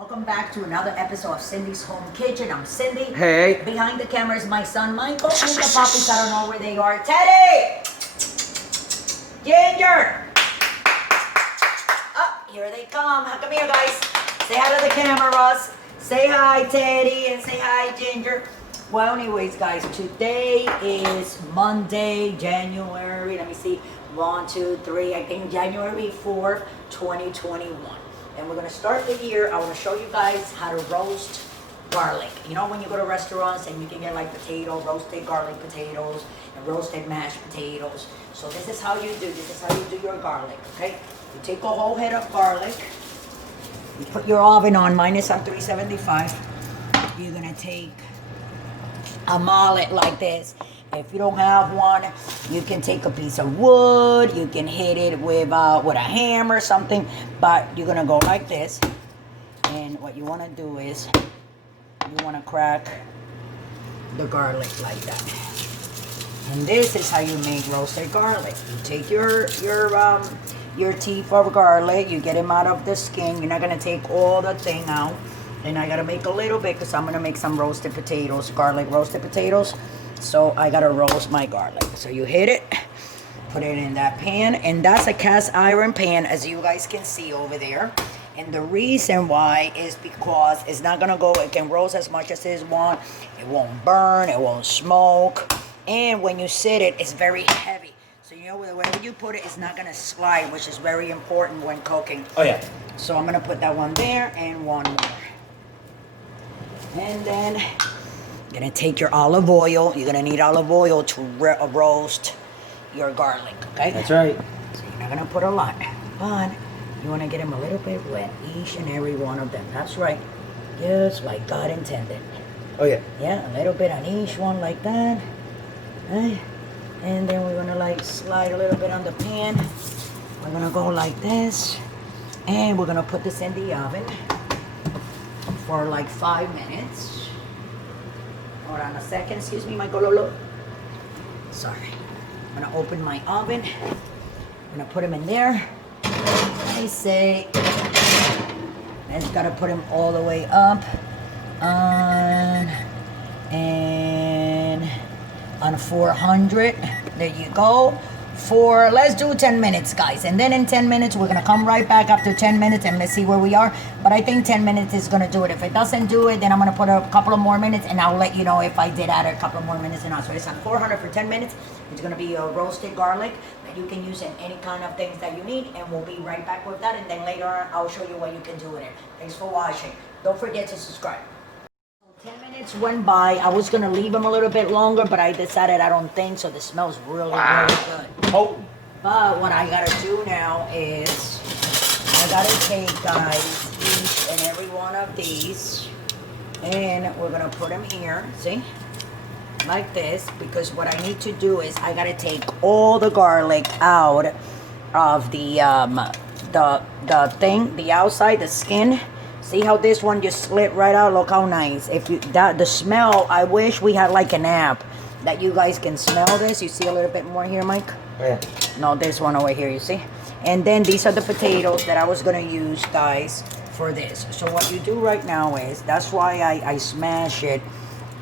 Welcome back to another episode of Cindy's Home Kitchen. I'm Cindy. Hey. Behind the camera is my son Michael and the puppies. I don't know where they are. Teddy! Ginger! Oh, here they come. Come here, guys. Say hi to the camera, Russ. Say hi, Teddy, and say hi, Ginger. Well, anyways, guys, today is Monday, January, let me see, 1, 2, 3, I think January 4th, 2021. And we're gonna start the year. I wanna show you guys how to roast garlic. You know when you go to restaurants and you can get like roasted garlic potatoes and roasted mashed potatoes. So this is how you do your garlic, okay? You take a whole head of garlic, you put your oven on, mine is on 375. You're gonna take a mallet like this. If you don't have one, you can take a piece of wood. You can hit it with a hammer or something. But you're gonna go like this. And what you wanna do is, you wanna crack the garlic like that. And this is how you make roasted garlic. You take your teeth of garlic. You get them out of the skin. You're not gonna take all the thing out. And I gotta make a little bit because I'm gonna make some roasted potatoes, garlic roasted potatoes. So I gotta roast my garlic. So you hit it, put it in that pan, and that's a cast iron pan, as you guys can see over there. And the reason why is because it's not gonna go, it can roast as much as it wants. It won't burn, it won't smoke. And when you sit it, it's very heavy. So you know, wherever you put it, it's not gonna slide, which is very important when cooking. Oh yeah. So I'm gonna put that one there and one more. And then you're gonna take your olive oil. You're gonna need olive oil to roast your garlic, okay? That's right. So you're not gonna put a lot, but you wanna get them a little bit wet, each and every one of them. That's right, just like God intended. Oh yeah. Yeah, a little bit on each one like that. Okay? And then we're gonna like slide a little bit on the pan. We're gonna go like this, and we're gonna put this in the oven for like 5 minutes. Hold on a second, excuse me, Michael Lolo. Sorry. I'm gonna open my oven. I'm gonna put them in there. I say, I just gotta put them all the way up on 400. There you go. Let's do 10 minutes, guys. And then in 10 minutes, we're gonna come right back after 10 minutes and let's see where we are. But I think 10 minutes is gonna do it. If it doesn't do it, then I'm gonna put a couple of more minutes and I'll let you know if I did add a couple of more minutes or not. So it's on 400 for 10 minutes. It's gonna be a roasted garlic that you can use in any kind of things that you need. And we'll be right back with that. And then later on, I'll show you what you can do with it. Thanks for watching. Don't forget to subscribe. 10 minutes went by. I was gonna leave them a little bit longer, but I decided I don't think so. The smells really, really good. Potent. But what I gotta do now is I gotta take, guys, each and every one of these, and we're gonna put them here. See, like this, because what I need to do is I gotta take all the garlic out of the thing, the outside, the skin. See how this one just slid right out? Look how nice. The smell, I wish we had like an app that you guys can smell this. You see a little bit more here, Mike? Yeah. No, this one over here, you see? And then these are the potatoes that I was gonna use, guys, for this. So what you do right now is, that's why I smash it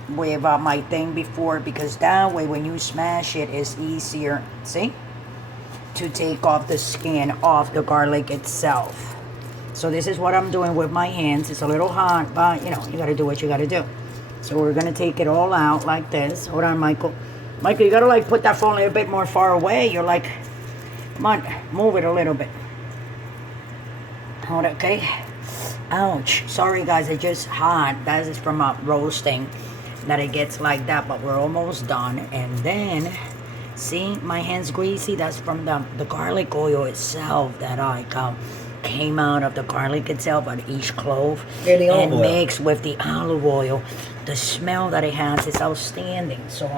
with my thing before, because that way when you smash it, it's easier, see? To take off the skin off the garlic itself. So this is what I'm doing with my hands. It's a little hot, but you know, you gotta do what you gotta do. So we're gonna take it all out like this. Hold on, Michael. Michael, you gotta like put that phone a little bit more far away. You're like, come on, move it a little bit. Hold it, okay? Ouch. Sorry guys, it's just hot. That is from roasting that it gets like that, but we're almost done. And then, see, my hand's greasy. That's from the garlic oil itself that I came out of the garlic itself on each clove and mixed with the olive oil. The smell that it has is outstanding. So I'm